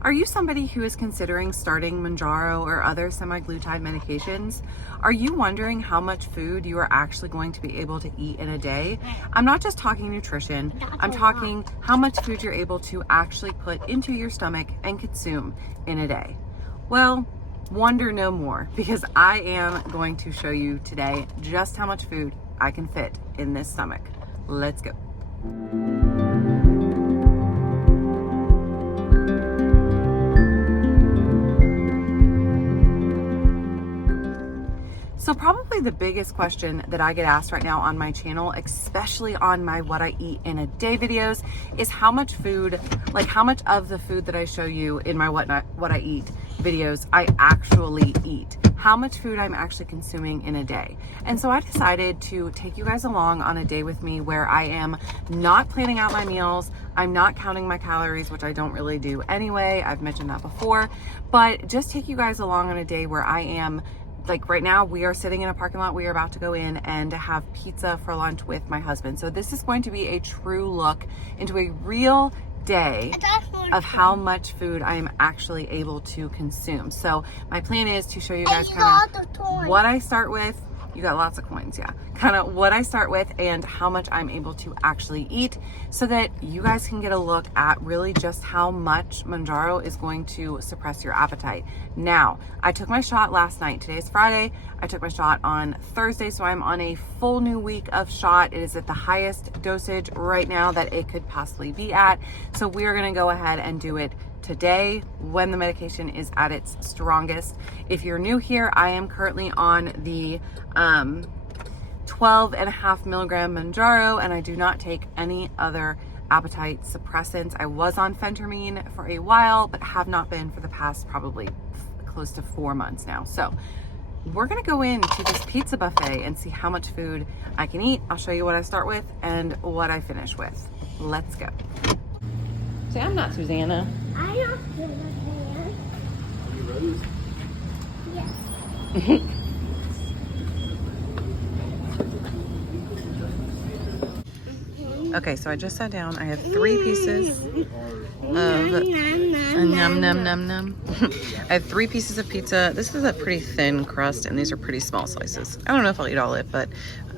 Are you somebody who is considering starting Mounjaro or other semaglutide medications? Are you wondering how much food you are actually going to be able to eat in a day? I'm not just talking nutrition, I'm talking how much food you're able to actually put into your stomach and consume in a day. Well, wonder no more, because I am going to show you today just how much food I can fit in this stomach. Let's go. So probably the biggest question that I get asked right now on my channel, especially on my what I eat in a day videos, is how much food, like how much of the food that I show you in my what I eat videos I actually eat, how much food I'm actually consuming in a day. And so I decided to take you guys along on a day with me where I am not planning out my meals, I'm not counting my calories, which I don't really do anyway, I've mentioned that before, but just take you guys along on a day where I am, like right now we are sitting in a parking lot, we are about to go in and have pizza for lunch with my husband. So this is going to be a true look into a real day of how much food I am actually able to consume. So my plan is to show you guys kind of what I start with. You got lots of coins, yeah. Kind of what I start with and how much I'm able to actually eat so that you guys can get a look at really just how much Mounjaro is going to suppress your appetite. Now, I took my shot last night. Today is Friday. I took my shot on Thursday, so I'm on a full new week of shot. It is at the highest dosage right now that it could possibly be at. So we are gonna go ahead and do it today when the medication is at its strongest. If you're new here, I am currently on the 12.5 milligram Mounjaro, and I do not take any other appetite suppressants. I was on phentermine for a while, but have not been for the past probably close to 4 months now. So we're gonna go into this pizza buffet and see how much food I can eat. I'll show you what I start with and what I finish with. Let's go. See, I'm not Susanna. I'm not Susanna. Are you Rose? Yes. Okay, so I just sat down. I have 3 pieces of Num, num num num. I have 3 pieces of pizza. This is a pretty thin crust, and these are pretty small slices. I don't know if I'll eat all of it, but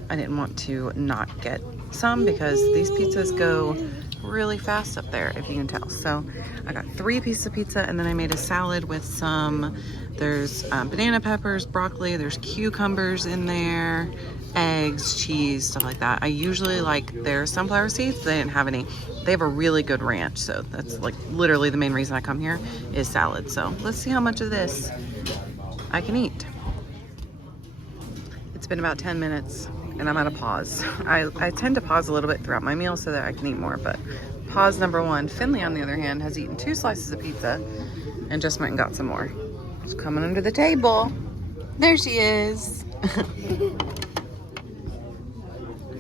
I didn't want to not get some because these pizzas go really fast up there, if you can tell. So I got 3 pieces of pizza, and then I made a salad with some, there's banana peppers, broccoli, there's cucumbers in there, eggs, cheese, stuff like that. I usually like their sunflower seeds. They didn't have any. They have a really good ranch, so that's like literally the main reason I come here is salad. So let's see how much of this I can eat. It's been about 10 minutes and I'm at a pause. I tend to pause a little bit throughout my meal so that I can eat more, but pause number 1. Finley, on the other hand, has eaten 2 slices of pizza and just went and got some more. She's coming under the table. There she is.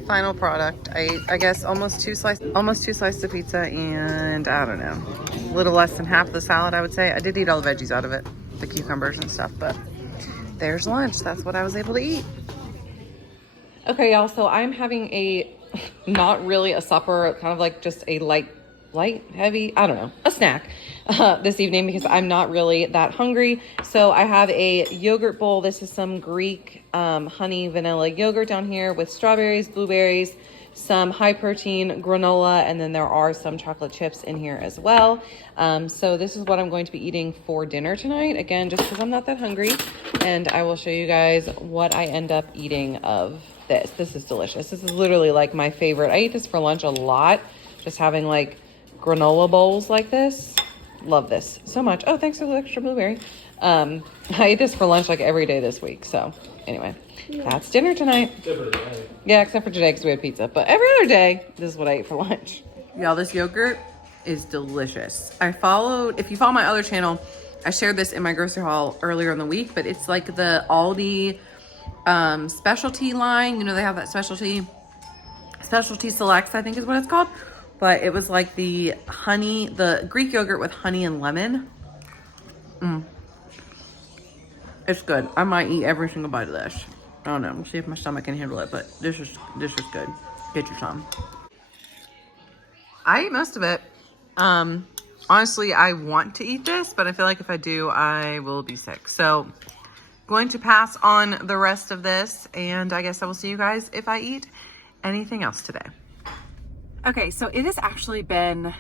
Final product. I guess almost two slices of pizza, and I don't know, a little less than half the salad, I would say. I did eat all the veggies out of it, the cucumbers and stuff, but there's lunch. That's what I was able to eat. Okay, y'all, so I'm having a, not really a supper, kind of like just a light, heavy, I don't know, a snack this evening because I'm not really that hungry. So I have a yogurt bowl. This is some Greek honey vanilla yogurt down here with strawberries, blueberries, some high protein granola, and then there are some chocolate chips in here as well. So this is what I'm going to be eating for dinner tonight. Again, just because I'm not that hungry, and I will show you guys what I end up eating of this. This is delicious. This is literally like my favorite. I eat this for lunch a lot, just having like granola bowls like this. Love this so much. Oh, thanks for the extra blueberry. I eat this for lunch like every day this week. So anyway, that's dinner tonight. Except for today. Yeah, except for today because we had pizza. But every other day, this is what I eat for lunch. Y'all, this yogurt is delicious. If you follow my other channel, I shared this in my grocery haul earlier in the week, but it's like the Aldi specialty line. You know, they have that specialty selects, I think is what it's called. But it was like the Greek yogurt with honey and lemon. It's good. I might eat every single bite of this. I don't know. We'll see if my stomach can handle it, but this is good. Get your some. I ate most of it. Honestly, I want to eat this, but I feel like if I do, I will be sick. So going to pass on the rest of this, and I guess I will see you guys if I eat anything else today. Okay, so it has actually been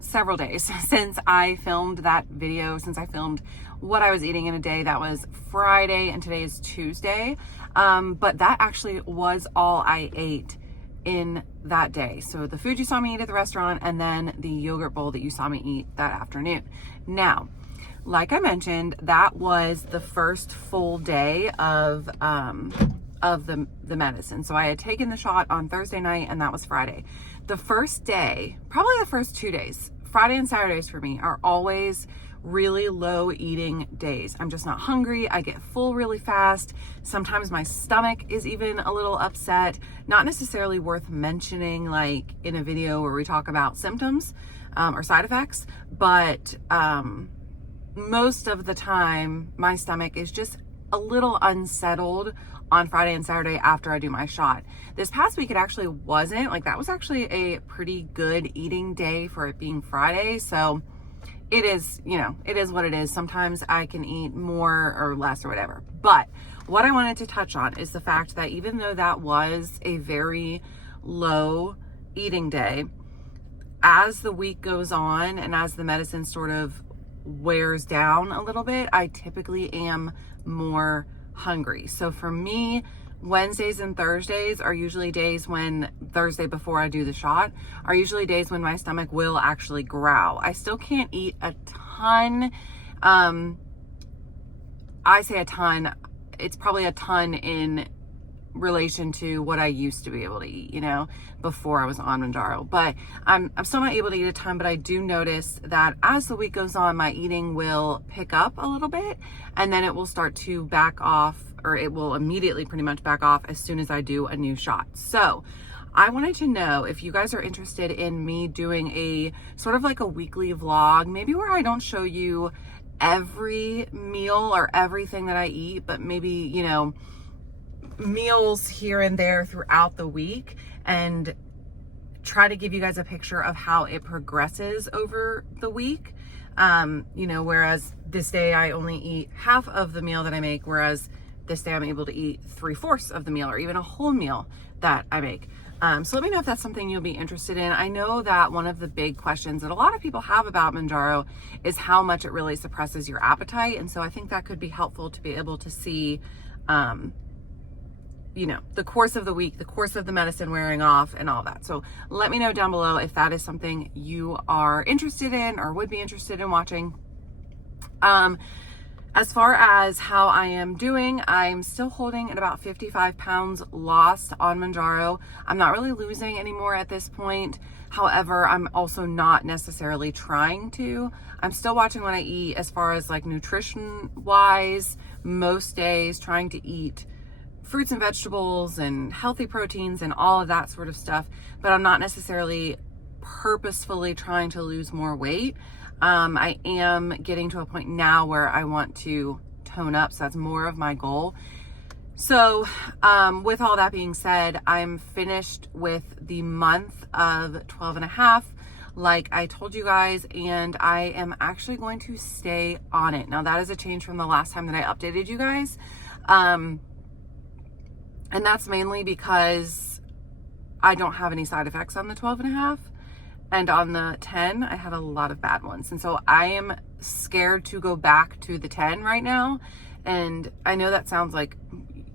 several days since I filmed that video, since I filmed what I was eating in a day. That was Friday, and today is Tuesday. But that actually was all I ate in that day. So the food you saw me eat at the restaurant, and then the yogurt bowl that you saw me eat that afternoon. Now, like I mentioned, that was the first full day of the medicine. So I had taken the shot on Thursday night, and that was Friday. The first day, probably the first 2 days, Friday and Saturdays for me are always really low eating days. I'm just not hungry. I get full really fast. Sometimes my stomach is even a little upset. Not necessarily worth mentioning like in a video where we talk about symptoms or side effects, but most of the time my stomach is just a little unsettled on Friday and Saturday after I do my shot. This past week it actually wasn't. Like, that was actually a pretty good eating day for it being Friday. So it is, you know, it is what it is. Sometimes I can eat more or less or whatever. But what I wanted to touch on is the fact that even though that was a very low eating day, as the week goes on and as the medicine sort of wears down a little bit, I typically am more hungry. So for me, Wednesdays and Thursdays are usually days when, Thursday before I do the shot, are usually days when my stomach will actually growl. I still can't eat a ton. I say a ton, it's probably a ton in relation to what I used to be able to eat, you know, before I was on MOUNJARO. But I'm still not able to eat a ton, but I do notice that as the week goes on, my eating will pick up a little bit, and then it will start to back off, or it will immediately pretty much back off as soon as I do a new shot. So I wanted to know if you guys are interested in me doing a sort of like a weekly vlog, maybe where I don't show you every meal or everything that I eat, but maybe, you know, meals here and there throughout the week, and try to give you guys a picture of how it progresses over the week. You know, whereas this day I only eat half of the meal that I make, whereas this day I'm able to eat 3/4 of the meal, or even a whole meal that I make. So let me know if that's something you'll be interested in. I know that one of the big questions that a lot of people have about MOUNJARO is how much it really suppresses your appetite. And so I think that could be helpful to be able to see, you know, the course of the week, the course of the medicine wearing off and all that. So let me know down below if that is something you are interested in or would be interested in watching. As far as how I am doing, I'm still holding at about 55 pounds lost on MOUNJARO. I'm not really losing anymore at this point. However, I'm also not necessarily trying to. I'm still watching what I eat as far as like nutrition wise, most days trying to eat fruits and vegetables and healthy proteins and all of that sort of stuff, but I'm not necessarily purposefully trying to lose more weight. I am getting to a point now where I want to tone up, so that's more of my goal. So with all that being said, I'm finished with the month of 12.5, like I told you guys, and I am actually going to stay on it. Now that is a change from the last time that I updated you guys. And that's mainly because I don't have any side effects on the 12.5. And on the 10, I had a lot of bad ones. And so I am scared to go back to the 10 right now. And I know that sounds like,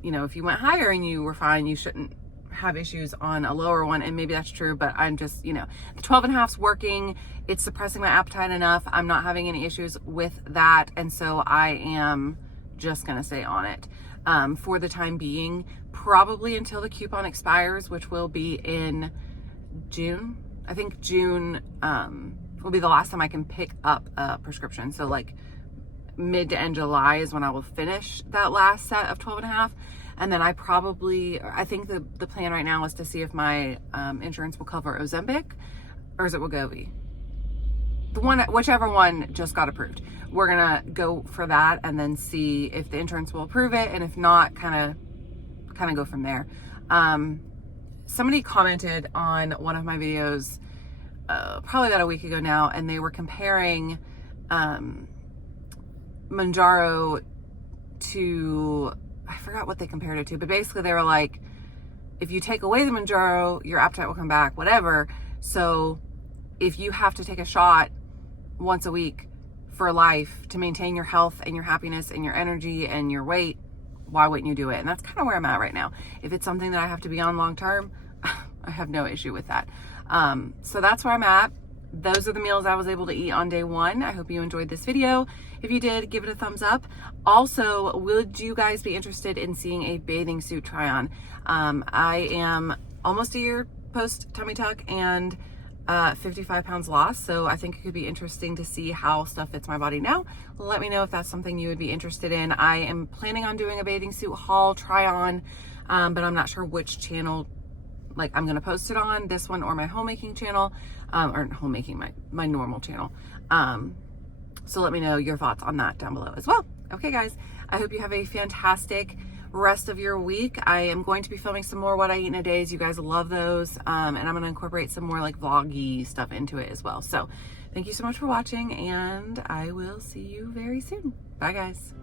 you know, if you went higher and you were fine, you shouldn't have issues on a lower one. And maybe that's true, but I'm just, you know, the 12.5's working. It's suppressing my appetite enough. I'm not having any issues with that. And so I am just going to stay on it for the time being, probably until the coupon expires, which will be in June. I think June will be the last time I can pick up a prescription. So like mid to end July is when I will finish that last set of 12.5. And then I think the plan right now is to see if my insurance will cover Ozempic, or is it Wegovy? Whichever one just got approved. We're gonna go for that and then see if the insurance will approve it, and if not, kind of go from there. Somebody commented on one of my videos probably about a week ago now, and they were comparing MOUNJARO to, I forgot what they compared it to, but basically they were like, if you take away the MOUNJARO, your appetite will come back, whatever. So if you have to take a shot once a week for life to maintain your health and your happiness and your energy and your weight, why wouldn't you do it? And that's kind of where I'm at right now. If it's something that I have to be on long term, I have no issue with that. So that's where I'm at. Those are the meals I was able to eat on day 1. I hope you enjoyed this video. If you did, give it a thumbs up. Also, would you guys be interested in seeing a bathing suit try on? I am almost a year post tummy tuck and 55 pounds lost, so I think it could be interesting to see how stuff fits my body now. Let me know if that's something you would be interested in. I am planning on doing a bathing suit haul try on, but I'm not sure which channel like I'm gonna post it on, this one or my homemaking channel, or homemaking, my normal channel. So let me know your thoughts on that down below as well. Okay guys, I hope you have a fantastic rest of your week. I am going to be filming some more what I eat in a days. You guys love those. And I'm gonna incorporate some more like vloggy stuff into it as well. So thank you so much for watching, and I will see you very soon. Bye guys.